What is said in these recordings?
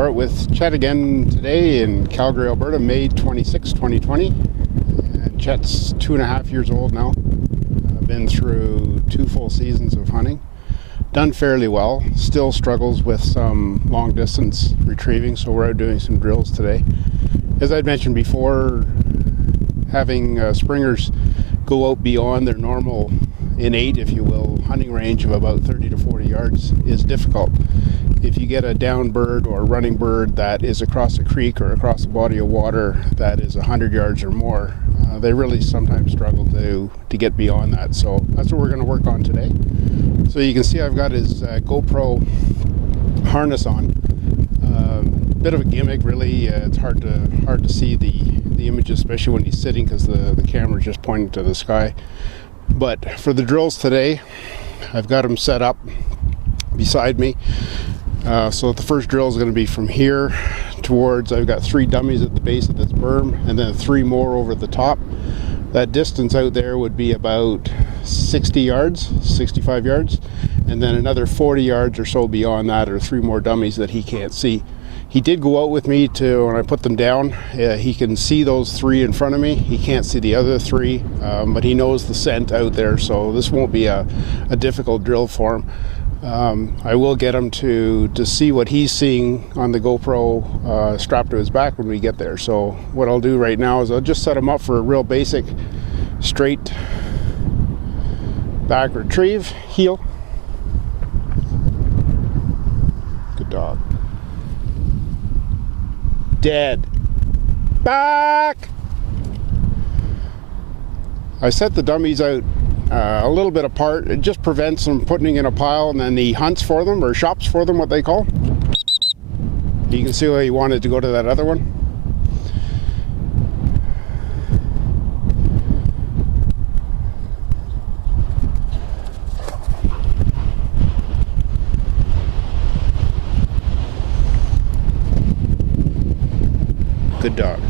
Alright, with Chet again today in Calgary, Alberta, May 26, 2020. Chet's 2.5 years old now. Been through 2 full seasons of hunting. Done fairly well. Still struggles with some long distance retrieving, so we're out doing some drills today. As I'd mentioned before, having springers go out beyond their normal innate, if you will, hunting range of about 30 to 40 yards is difficult. If you get a down bird or a running bird that is across a creek or across a body of water that is 100 yards or more, they really sometimes struggle to get beyond that. So that's what we're going to work on today. So you can see I've got his GoPro harness on. Bit of a gimmick, really. It's hard to see the images, especially when he's sitting, because the camera's just pointing to the sky. But for the drills today, I've got him set up beside me. So the first drill is going to be from here towards, I've got 3 dummies at the base of this berm and then 3 more over the top. That distance out there would be about 60 yards, 65 yards, and then another 40 yards or so beyond that are 3 more dummies that he can't see. He did go out with me to, when I put them down, he can see those 3 in front of me. He can't see the other 3, but he knows the scent out there, so this won't be a difficult drill for him. I will get him to see what he's seeing on the GoPro strapped to his back when we get there. So what I'll do right now is I'll just set him up for a real basic straight back retrieve, heel. Good dog. Dead. Back! I set the dummies out a little bit apart. It just prevents them putting in a pile, and then he hunts for them, or shops for them, what they call. You can see why he wanted to go to that other one. Good dog.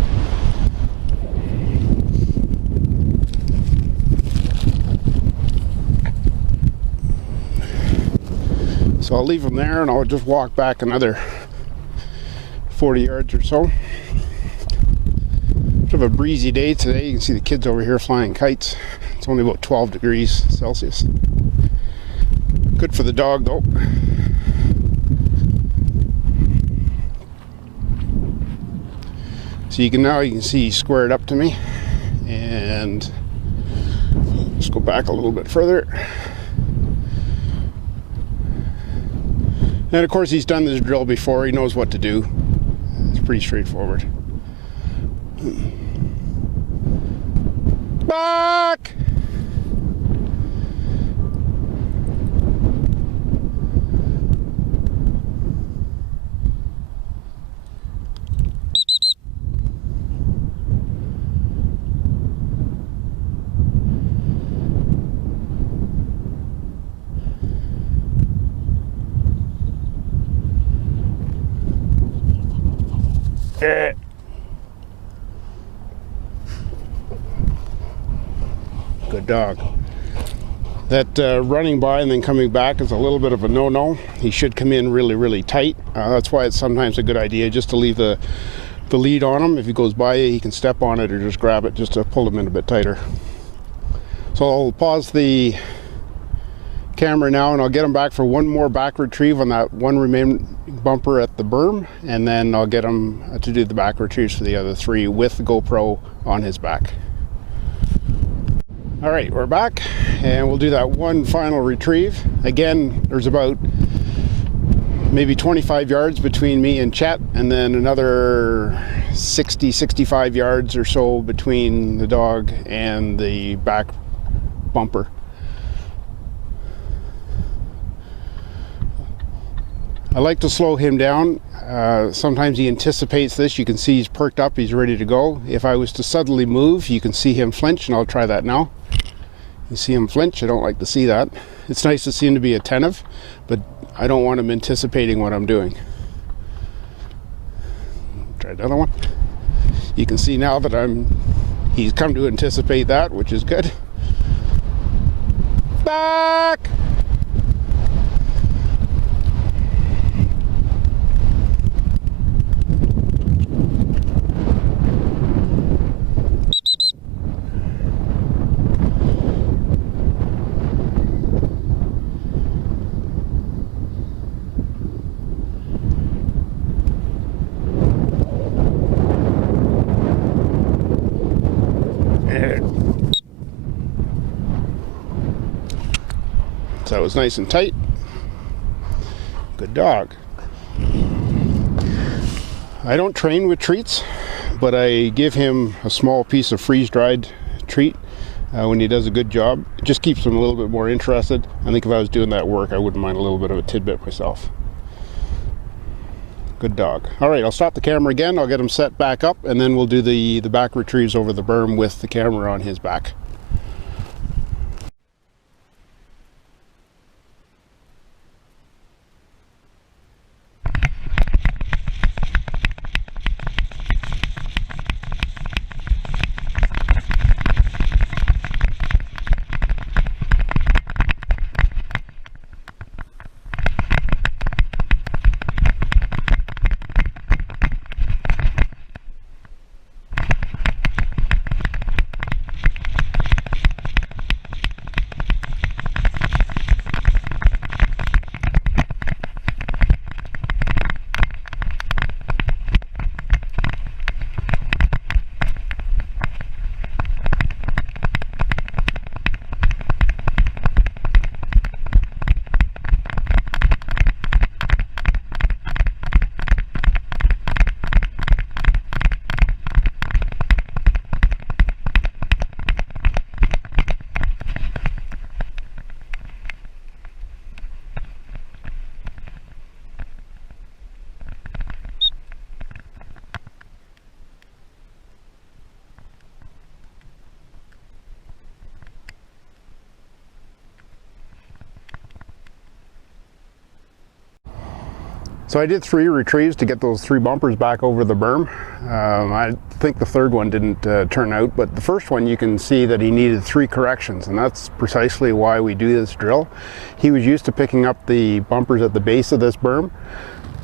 So I'll leave him there and I'll just walk back another 40 yards or so. Sort of a breezy day today. You can see the kids over here flying kites. It's only about 12 degrees Celsius. Good for the dog though. So you can see he's squared up to me, and just go back a little bit further. And of course he's done this drill before, he knows what to do. It's pretty straightforward. Back! Good dog. That running by and then coming back is a little bit of a no-no. He should come in really, really tight. That's why it's sometimes a good idea just to leave the lead on him. If he goes by you, he can step on it or just grab it just to pull him in a bit tighter. So I'll pause the camera now and I'll get him back for one more back retrieve on that one remaining bumper at the berm, and then I'll get him to do the back retrieves for the other 3 with the GoPro on his back. All right, we're back and we'll do that one final retrieve. Again, there's about maybe 25 yards between me and Chet, and then another 65 yards or so between the dog and the back bumper. I like to slow him down. Sometimes he anticipates this. You can see he's perked up, he's ready to go. If I was to suddenly move, you can see him flinch, and I'll try that now. You see him flinch. I don't like to see that. It's nice to see him to be attentive, but I don't want him anticipating what I'm doing. Try another one. You can see now that he's come to anticipate that, which is good. Back! There. So it was nice and tight. Good dog. I don't train with treats, but I give him a small piece of freeze-dried treat when he does a good job. It just keeps him a little bit more interested. I think if I was doing that work, I wouldn't mind a little bit of a tidbit myself. Good dog. All right, I'll stop the camera again. I'll get him set back up, and then we'll do the back retrieves over the berm with the camera on his back. So I did 3 retrieves to get those 3 bumpers back over the berm. I think the third one didn't turn out, but the first one you can see that he needed 3 corrections, and that's precisely why we do this drill. He was used to picking up the bumpers at the base of this berm,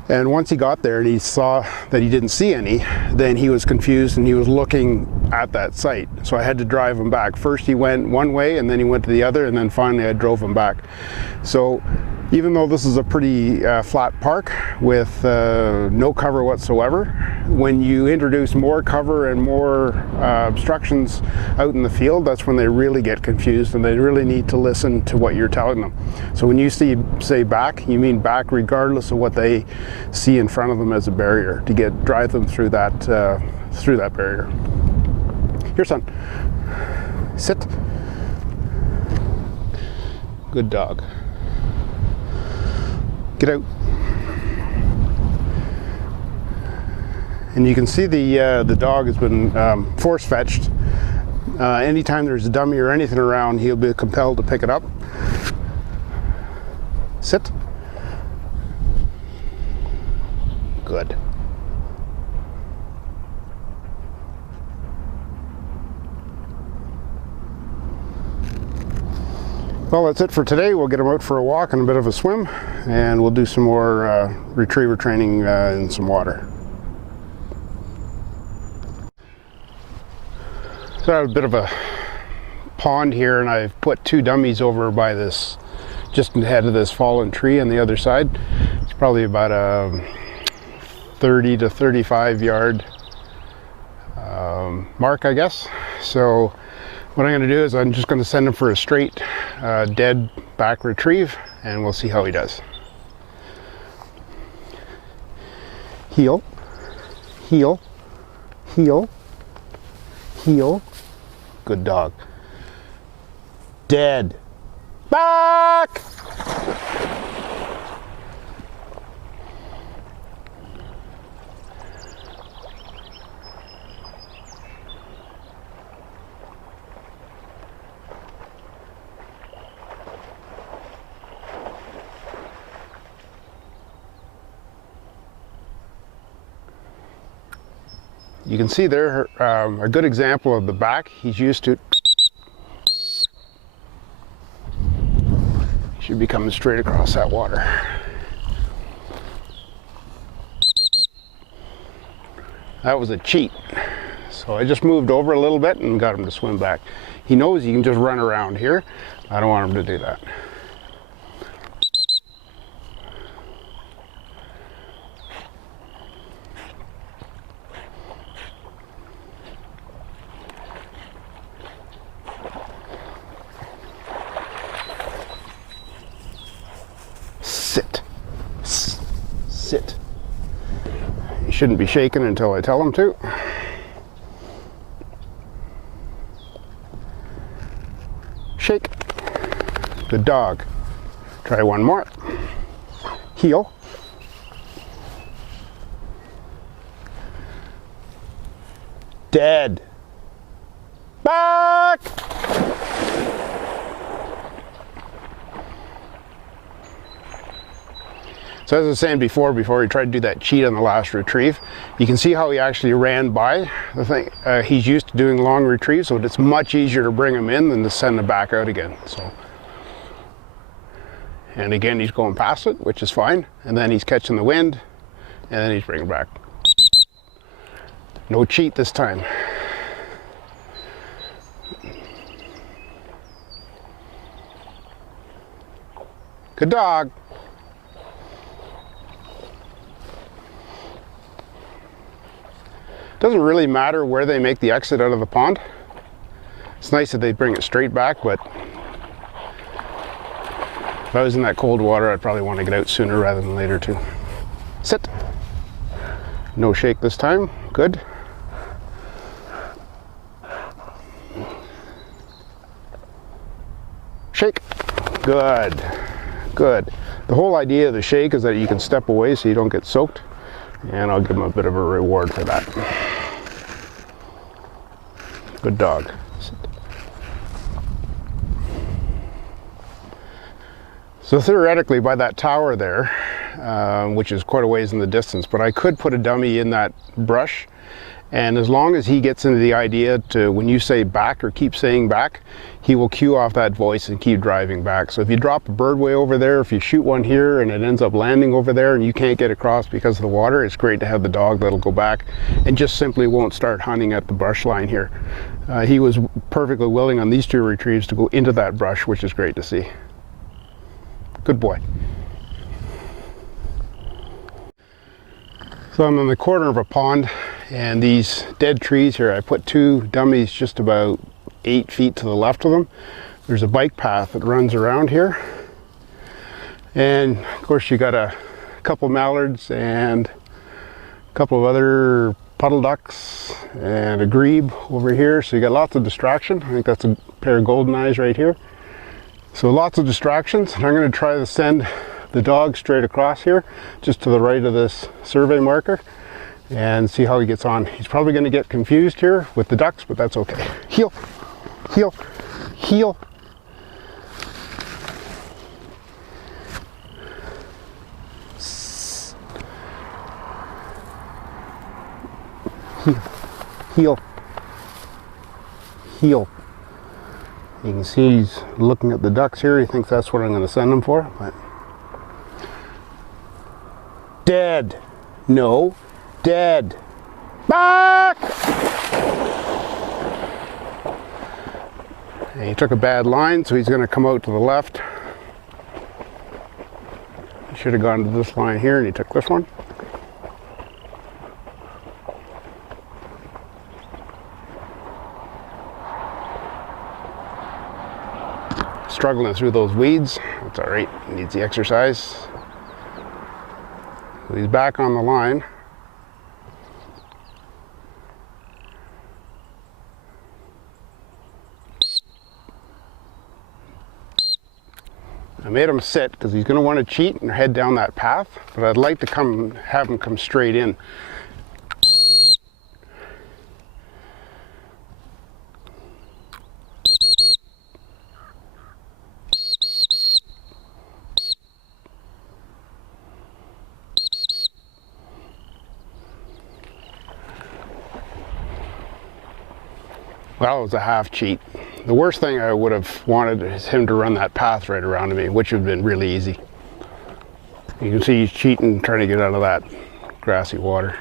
and once he got there and he saw that he didn't see any, then he was confused and he was looking at that site. So I had to drive him back. First he went one way and then he went to the other, and then finally I drove him back. So even though this is a pretty flat park with no cover whatsoever, when you introduce more cover and more obstructions out in the field, that's when they really get confused and they really need to listen to what you're telling them. So when you say back, you mean back regardless of what they see in front of them as a barrier, to drive them through that barrier. Here, son. Sit. Good dog. Get out. And you can see the dog has been force fetched. Anytime there's a dummy or anything around, he'll be compelled to pick it up. Sit. Good. Well, that's it for today. We'll get him out for a walk and a bit of a swim, and we'll do some more retriever training in some water. So I have a bit of a pond here, and I've put 2 dummies over by this, just ahead of this fallen tree on the other side. It's probably about a 30 to 35 yard mark, I guess. So what I'm going to do is I'm just going to send him for a straight dead back retrieve, and we'll see how he does. Heel, heel, heel, heel. Good dog. Dead. Back! You can see there a good example of the back. He's used to. He should be coming straight across that water. That was a cheat. So I just moved over a little bit and got him to swim back. He knows he can just run around here. I don't want him to do that. sit. He shouldn't be shaking until I tell him to. Shake. Good dog. Try one more. Heel. Dead. Back! So as I was saying before he tried to do that cheat on the last retrieve, you can see how he actually ran by the thing. He's used to doing long retrieves, so it's much easier to bring him in than to send him back out again. So, and again, he's going past it, which is fine. And then he's catching the wind, and then he's bringing back. No cheat this time. Good dog. Doesn't really matter where they make the exit out of the pond. It's nice that they bring it straight back, but if I was in that cold water, I'd probably want to get out sooner rather than later too. Sit. No shake this time. Good. Shake. Good. Good. The whole idea of the shake is that you can step away so you don't get soaked, and I'll give him a bit of a reward for that. Good dog. So theoretically, by that tower there, which is quite a ways in the distance, but I could put a dummy in that brush, and as long as he gets into the idea to, when you say back or keep saying back, he will cue off that voice and keep driving back. So if you drop a bird way over there, if you shoot one here and it ends up landing over there and you can't get across because of the water, it's great to have the dog that'll go back and just simply won't start hunting at the brush line here. He was perfectly willing on these two retrieves to go into that brush, which is great to see. Good boy. So I'm in the corner of a pond, and these dead trees here, I put two dummies just about 8 feet to the left of them. There's a bike path that runs around here. And of course you got a couple mallards and a couple of other puddle ducks and a grebe over here. So you got lots of distraction. I think that's a pair of golden eyes right here. So lots of distractions. And I'm going to try to send the dog straight across here, just to the right of this survey marker, and see how he gets on. He's probably going to get confused here with the ducks, but that's okay. Heel, heel, heel. Heel, heel, heel. You can see he's looking at the ducks here. He thinks that's what I'm going to send him for. But dead. No. Dead. Back! And he took a bad line, so he's going to come out to the left. He should have gone to this line here, and he took this one. Struggling through those weeds. That's all right. He needs the exercise. So he's back on the line. I made him sit because he's going to want to cheat and head down that path, but I'd like to have him come straight in. Well, it was a half cheat. The worst thing I would have wanted is him to run that path right around me, which would have been really easy. You can see he's cheating, trying to get out of that grassy water.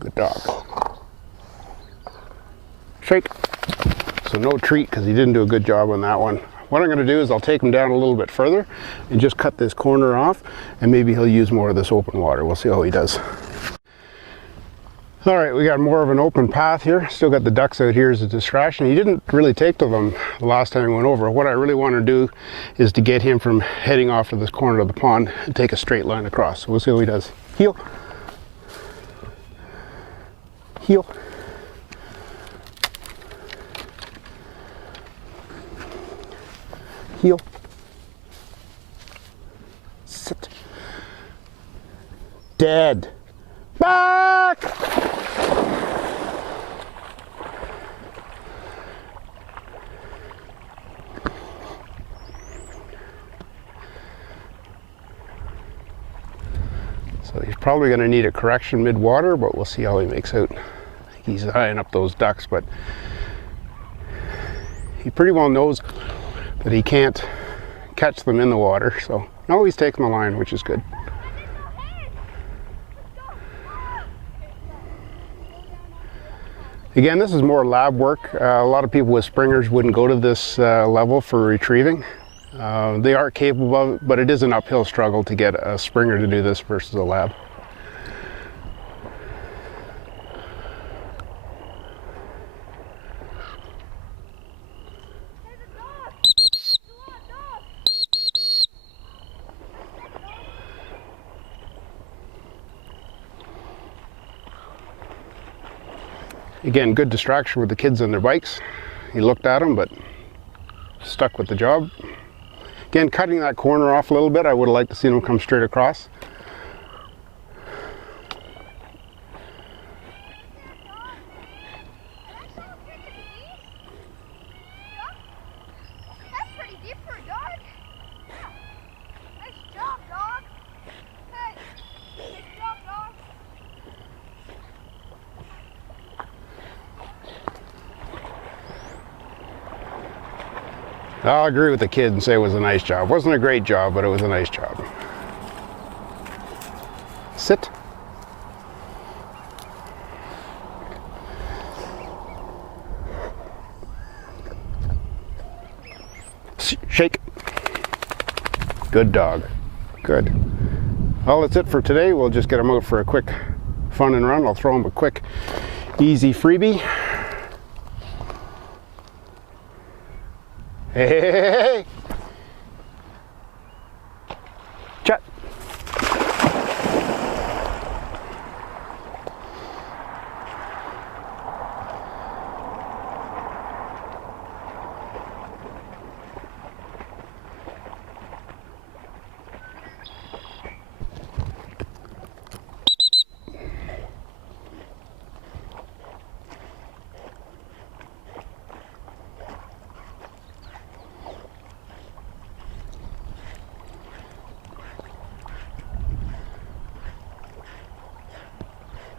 Good dog. Shake. So no treat because he didn't do a good job on that one. What I'm going to do is I'll take him down a little bit further and just cut this corner off, and maybe he'll use more of this open water. We'll see how he does. All right, we got more of an open path here. Still got the ducks out here as a distraction. He didn't really take to them the last time we went over. What I really want to do is to get him from heading off to this corner of the pond and take a straight line across. So we'll see how he does. Heel. Heel. Heel. Sit. Dead. Back! So he's probably going to need a correction mid-water, but we'll see how he makes out. He's eyeing up those ducks, but he pretty well knows that he can't catch them in the water, so now he's taking the line, which is good. Again, this is more lab work. A lot of people with springers wouldn't go to this level for retrieving. They are capable of it, but it is an uphill struggle to get a springer to do this versus a lab. Again, good distraction with the kids on their bikes. He looked at them, but stuck with the job. Again, cutting that corner off a little bit, I would have liked to see them come straight across. That's pretty deep for a dog. Nice job, dog. Hey, nice job, dog. I'll agree with the kid and say it was a nice job. Wasn't a great job, but it was a nice job. Sit. Shake. Good dog. Good. Well, that's it for today. We'll just get him out for a quick fun and run. I'll throw him a quick, easy freebie. Hey, hey, hey, hey. Chet.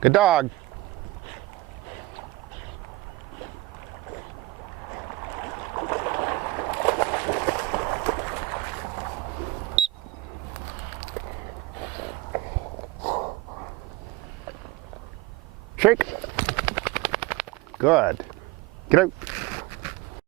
Good dog. Shake. Good. Get out.